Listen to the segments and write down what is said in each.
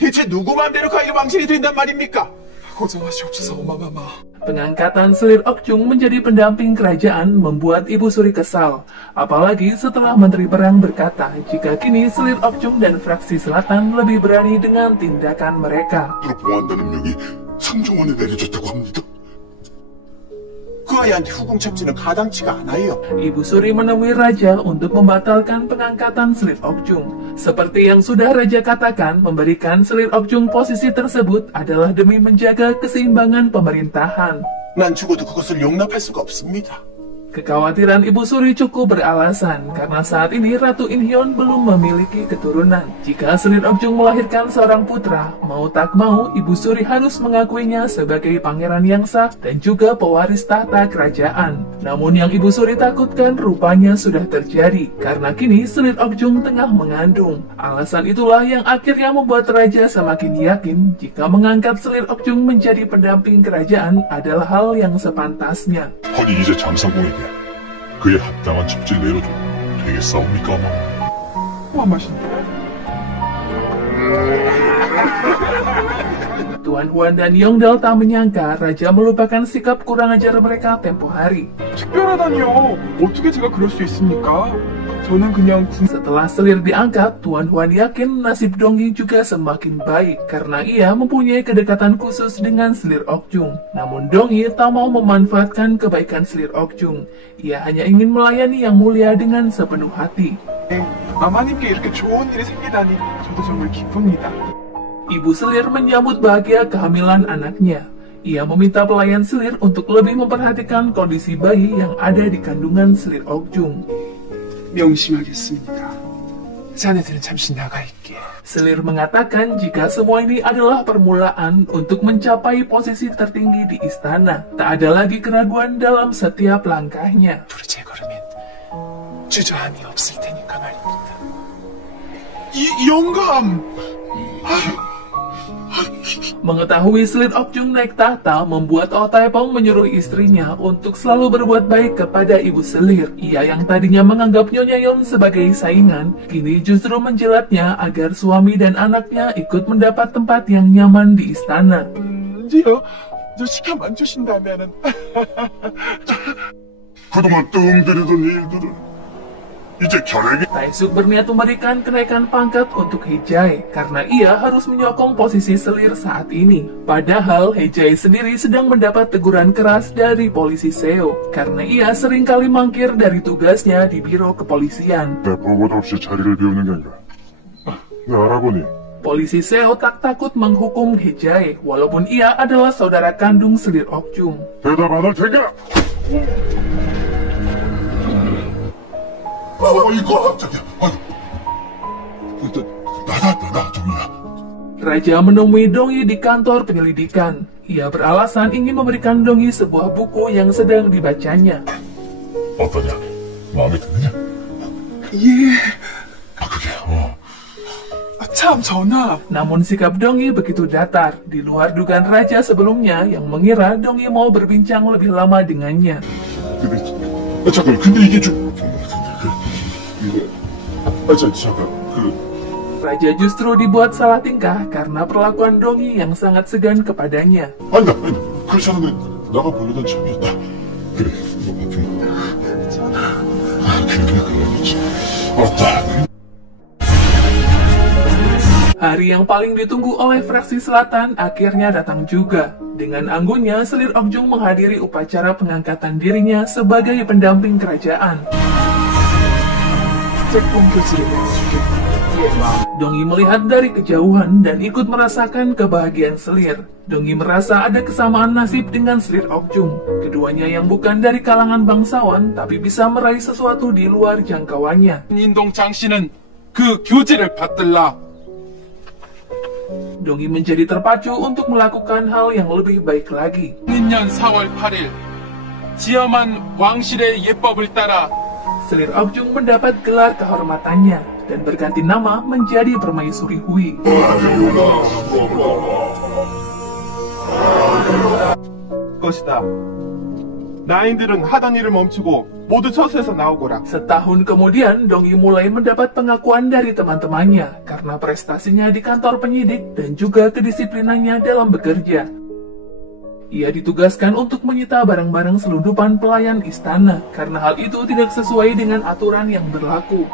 대체 누구 맘대로 가일 왕실이 된단 말입니까? 고정하시옵소서 어마마마. Pengangkatan Selir Okjung menjadi pendamping kerajaan membuat Ibu Suri kesal. Apalagi setelah Menteri Perang berkata jika kini Selir Okjung dan fraksi selatan lebih berani dengan tindakan mereka. 보호한다는 명이 상종원에 내려졌다고 합니다. 그 아이한테 후궁 첩지는 가당치가 않아요. Ibu Suri menemui Raja untuk membatalkan pengangkatan Selir Okjung. Seperti yang sudah Raja katakan, memberikan Selir Okjung posisi tersebut adalah demi menjaga keseimbangan pemerintahan. 난 죽어도 그것을 용납할 수가 없습니다. Kekhawatiran Ibu Suri cukup beralasan karena saat ini Ratu Inhyun belum memiliki keturunan. Jika Selir Okjung melahirkan seorang putra, mau tak mau Ibu Suri harus mengakuinya sebagai pangeran yang sah dan juga pewaris tahta kerajaan. Namun yang Ibu Suri takutkan rupanya sudah terjadi karena kini Selir Okjung tengah mengandung. Alasan itulah yang akhirnya membuat Raja semakin yakin jika mengangkat Selir Okjung menjadi pendamping kerajaan adalah hal yang sepantasnya. 허니 이제 장상공에게 그에 합당한 첩지를 내려줘 되겠사옵니까? 어마마신데. Tuan Huan dan Yongdal tak menyangka Raja melupakan sikap kurang ajar mereka tempo hari. 특별하다니요. 어떻게 제가 그럴 수 있습니까? 저는 그냥 Setelah Selir diangkat, Tuan Huan yakin nasib Dongyi juga semakin baik karena ia mempunyai kedekatan khusus dengan Selir Okjung. Namun Dongyi tak mau memanfaatkan kebaikan Selir Okjung. Ia hanya ingin melayani yang mulia dengan sepenuh hati. 마마님께 이렇게 좋은 일이 생기다니 저도 정말 기쁩니다. Ibu Selir menyambut bahagia kehamilan anaknya. Ia meminta pelayan Selir untuk lebih memperhatikan kondisi bayi yang ada di kandungan Selir Okjung. 명심하겠습니다. 자네들은 잠시 나가 있게. Selir mengatakan jika semua ini adalah permulaan untuk mencapai posisi tertinggi di istana. Tak ada lagi keraguan dalam setiap langkahnya. 둘이 제 걸으면 주저함이 없을 테니까 말입니다. 영감! Mengetahui Selir Okjung naik tahta membuat Oh Taepong menyuruh istrinya untuk selalu berbuat baik kepada Ibu Selir. Ia yang tadinya menganggap Nyonya Yon sebagai saingan, kini justru menjilatnya agar suami dan anaknya ikut mendapat tempat yang nyaman di istana. 이제요? 저 시켜만 주신다면은 그동안 뜸들이던 일들은 이제 결핵이 Taesuk berniat memberikan kenaikan pangkat untuk Hejai karena ia harus menyokong posisi Selir saat ini. Padahal Hejai sendiri sedang mendapat teguran keras dari polisi Seo karena ia seringkali mangkir dari tugasnya di biro kepolisian. 내 보고도 없이 자리를 비우는 게 아니라 내 알아보니 Polisi Seo tak takut menghukum Hejai walaupun ia adalah saudara kandung Selir Okjung. 대답 안 할 테니까 이거 깜짝이야. 나 동이야. Raja menemui Dongyi di kantor penyelidikan. Ia beralasan ingin memberikan Dongyi sebuah buku yang sedang dibacanya. 어떠냐? 마음에 드느냐? 예. 그게 참 전하. Namun sikap Dongyi begitu datar, di luar dugaan Raja sebelumnya yang mengira Dongyi mau berbincang lebih lama dengannya. 잠깐 근데 이게 좀 잠깐 Raja justru dibuat salah tingkah karena perlakuan Dongyi yang sangat segan kepadanya. 아니다 그렇지 않은데 나가 보려던 참이었다. 그래 그렇지 알았다. Hari yang paling ditunggu oleh fraksi selatan akhirnya datang juga. Dengan anggunnya, Selir Okjung menghadiri upacara pengangkatan dirinya sebagai pendamping kerajaan. Dongyi melihat dari kejauhan dan ikut merasakan kebahagiaan Selir. Dongyi merasa ada kesamaan nasib dengan Selir Okjung. Keduanya yang bukan dari kalangan bangsawan, tapi bisa meraih sesuatu di luar jangkauannya. 인동 장씨는 그 교제를 받들라. Dongyi menjadi terpacu untuk melakukan hal yang lebih baik lagi. 2000년 4월 8일 지엄한 왕실의 예법을 따라 Selir Okjung mendapat gelar kehormatannya dan berganti nama menjadi Permaisuri Hui. 것이다. 나인들은 하던 일을 멈추고 모두 처소에서 나오거라. Setahun kemudian, Dongyi mulai mendapat pengakuan dari teman-temannya karena prestasinya di kantor penyidik dan juga kedisiplinannya dalam bekerja. Ia ditugaskan untuk menyita barang-barang selundupan pelayan istana karena hal itu tidak sesuai dengan aturan yang berlaku.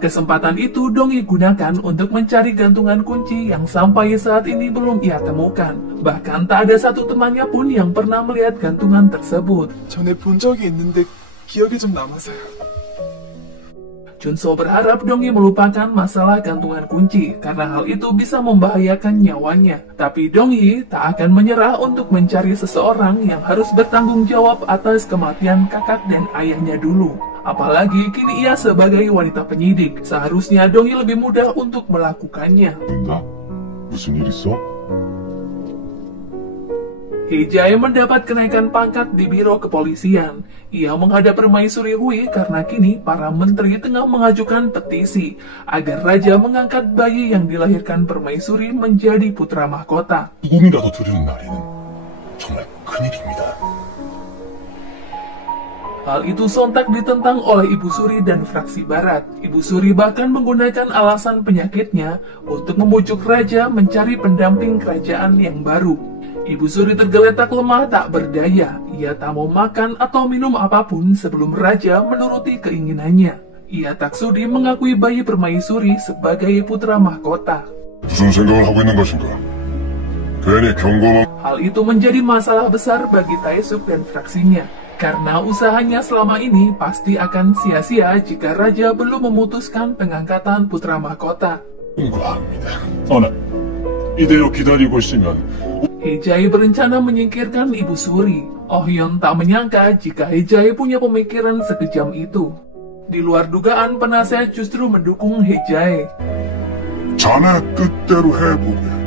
Kesempatan itu Dongyi gunakan untuk mencari gantungan kunci yang sampai saat ini belum ia temukan. Bahkan tak ada satu temannya pun yang pernah melihat gantungan tersebut. 전에 본 적이 있는데 기억이 좀 남아서요. Junso berharap Dongyi melupakan masalah gantungan kunci karena hal itu bisa membahayakan nyawanya. Tapi Dongyi tak akan menyerah untuk mencari seseorang yang harus bertanggung jawab atas kematian kakak dan ayahnya dulu. Apalagi kini ia sebagai wanita penyidik, seharusnya Dongyi lebih mudah untuk melakukannya. 나? 무슨 일 있어? Hee-jae mendapat kenaikan pangkat di biro kepolisian. Ia menghadap Permaisuri Hui karena kini para menteri tengah mengajukan petisi agar raja mengangkat bayi yang dilahirkan Permaisuri menjadi putra mahkota. 누구라도 들으는 날에는 정말 큰일입니다. Hal itu sontak ditentang oleh Ibu Suri dan fraksi Barat. Ibu Suri bahkan menggunakan alasan penyakitnya untuk membujuk raja mencari pendamping kerajaan yang baru. Ibu Suri tergeletak lemah tak berdaya. Ia tak mau makan atau minum apapun sebelum raja menuruti keinginannya. Ia tak sudi mengakui bayi Permaisuri sebagai putra mahkota. 무슨 생각을 하고 있는 것인가? 괜히 경고만... Hal itu menjadi masalah besar bagi Taesuk dan fraksinya. Karena usahanya selama ini pasti akan sia-sia jika raja belum memutuskan pengangkatan putra mahkota. 응고합니다. 어나, 이대로 기다리고 있으면 Hee-jae berencana menyingkirkan Ibu Suri. Oh Hyun tak menyangka jika Hee-jae punya pemikiran sekejam itu. Di luar dugaan, penasehat justru mendukung Hee-jae. 자네 뜻대로 해보게.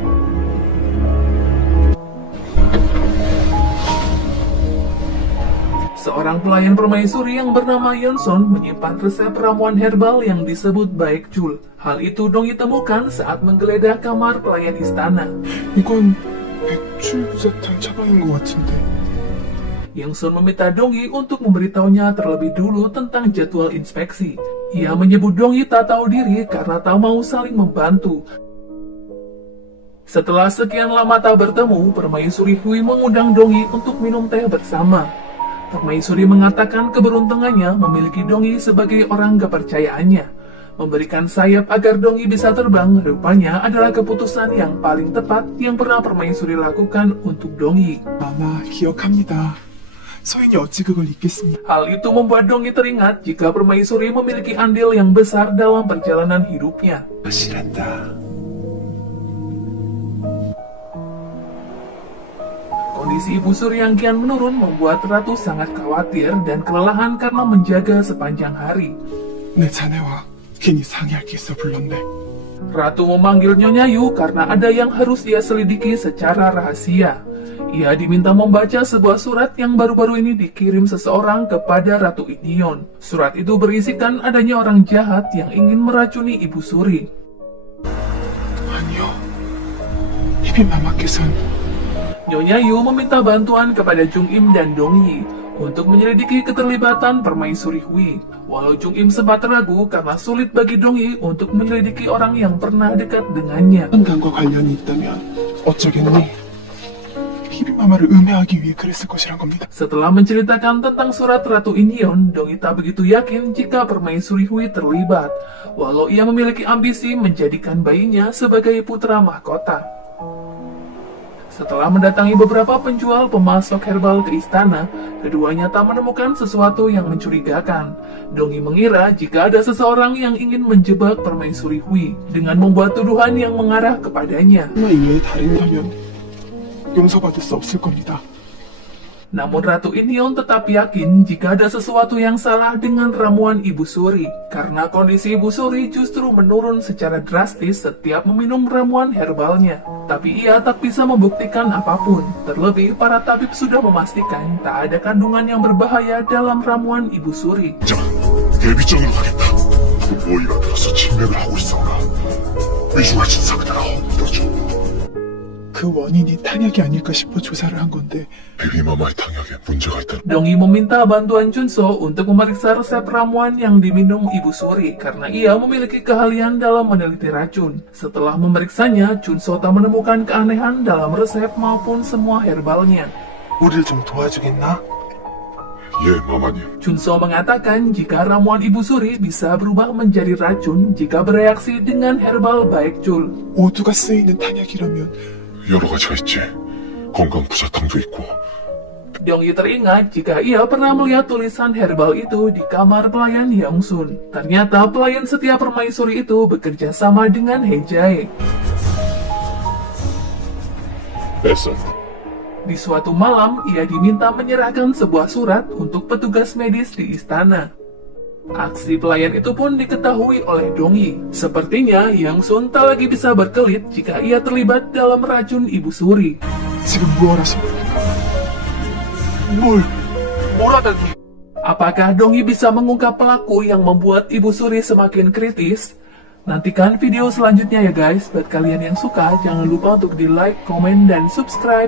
Seorang pelayan permaisuri yang bernama Yeonson menyimpan resep ramuan herbal yang disebut Baekjul. Hal itu Dongyi temukan saat menggeledah kamar pelayan istana. 이건 백출부자탕 처방인 것 같은데. Yeonson meminta Dongyi untuk memberitahunya terlebih dulu tentang jadwal inspeksi. Ia menyebut Dongyi tak tahu diri karena tak mau saling membantu. Setelah sekian lama tak bertemu, Permaisuri Hui mengundang Dongyi untuk minum teh bersama. Permaisuri mengatakan keberuntungannya memiliki Dongyi sebagai orang kepercayaannya. Memberikan sayap agar Dongyi bisa terbang rupanya adalah keputusan yang paling tepat yang pernah Permaisuri lakukan untuk Dongyi. 아마 기억합니다. 소인이 어찌 그걸 잊겠습니까? Hal itu membuat Dongyi teringat jika Permaisuri memiliki andil yang besar dalam perjalanan hidupnya. 실한다. Kondisi Ibu Suri yang kian menurun membuat Ratu sangat khawatir dan kelelahan karena menjaga sepanjang hari. 내 자네와 괜히 상의할 게 있어 불렀네. Ratu memanggil Nyonya Yu karena ada yang harus ia selidiki secara rahasia. Ia diminta membaca sebuah surat yang baru-baru ini dikirim seseorang kepada Ratu Inhyun. Surat itu berisikan adanya orang jahat yang ingin meracuni Ibu Suri. 아니요. 희빈마마께서는 Nyonya Yu meminta bantuan kepada Jung Im dan Dong Yi untuk menyelidiki keterlibatan Permaisuri Hui. Walau Jung Im sempat ragu karena sulit bagi Dong Yi untuk menyelidiki orang yang pernah dekat dengannya. 건강과 관련이 있다면 어쩌겠니? 희빈마마를 음해하기 위해 그랬을 것이란 겁니다. Setelah menceritakan tentang surat Ratu Inhyun, Dong Yi tak begitu yakin jika Permaisuri Hui terlibat, walau ia memiliki ambisi menjadikan bayinya sebagai putra mahkota. Setelah mendatangi beberapa penjual pemasok herbal ke istana, keduanya tak menemukan sesuatu yang mencurigakan. Dong Yi mengira jika ada seseorang yang ingin menjebak Permaisuri Hui dengan membuat tuduhan yang mengarah kepadanya. 하나 이외에 다른다면 용서받을 수 없을 겁니다. Namun Ratu Inhyun tetap yakin jika ada sesuatu yang salah dengan ramuan Ibu Suri, karena kondisi Ibu Suri justru menurun secara drastis setiap meminum ramuan herbalnya. Tapi ia tak bisa membuktikan apapun, terlebih para tabib sudah memastikan tak ada kandungan yang berbahaya dalam ramuan Ibu Suri. 자, 대비전으로 가겠다. 그 모이가 들어서 침맥을 하고 있어오나. 의중할 진상을 따라 헛들어줘. 그 그 원인이 탕약이 아닐까 싶어 조사를 한 건데 비비마마의 탕약에 문제가 있다는 Dongi meminta bantuan Chunso untuk memeriksa resep ramuan yang diminum Ibu Suri karena ia memiliki keahlian dalam meneliti racun. Setelah memeriksanya, Chunso tak menemukan keanehan dalam resep maupun semua herbalnya. 우리를 좀 도와주겠나? 예, 마마님. Chunso mengatakan jika ramuan Ibu Suri bisa berubah menjadi racun jika bereaksi dengan herbal baik Chul. 오두가 쓰이는 탕약이라면 여러 가지가 있지. 건강부사탕도 있고. Dongi teringat jika ia pernah melihat tulisan herbal itu di kamar pelayan Yongsun. Ternyata pelayan setia permaisuri itu bekerja sama dengan Hejae. 뱃산. Di suatu malam, ia diminta menyerahkan sebuah surat untuk petugas medis di istana. Aksi pelayan itu pun diketahui oleh Dongi. Sepertinya Yongsun tak lagi bisa berkelit jika ia terlibat dalam racun Ibu Suri. 지금 뭘 하신 겁니까? 뭘? 뭐라든지. Apakah Dongi bisa mengungkap pelaku yang membuat Ibu Suri semakin kritis? Nantikan video selanjutnya ya guys. Buat kalian yang suka, jangan lupa untuk di like, komen, dan subscribe.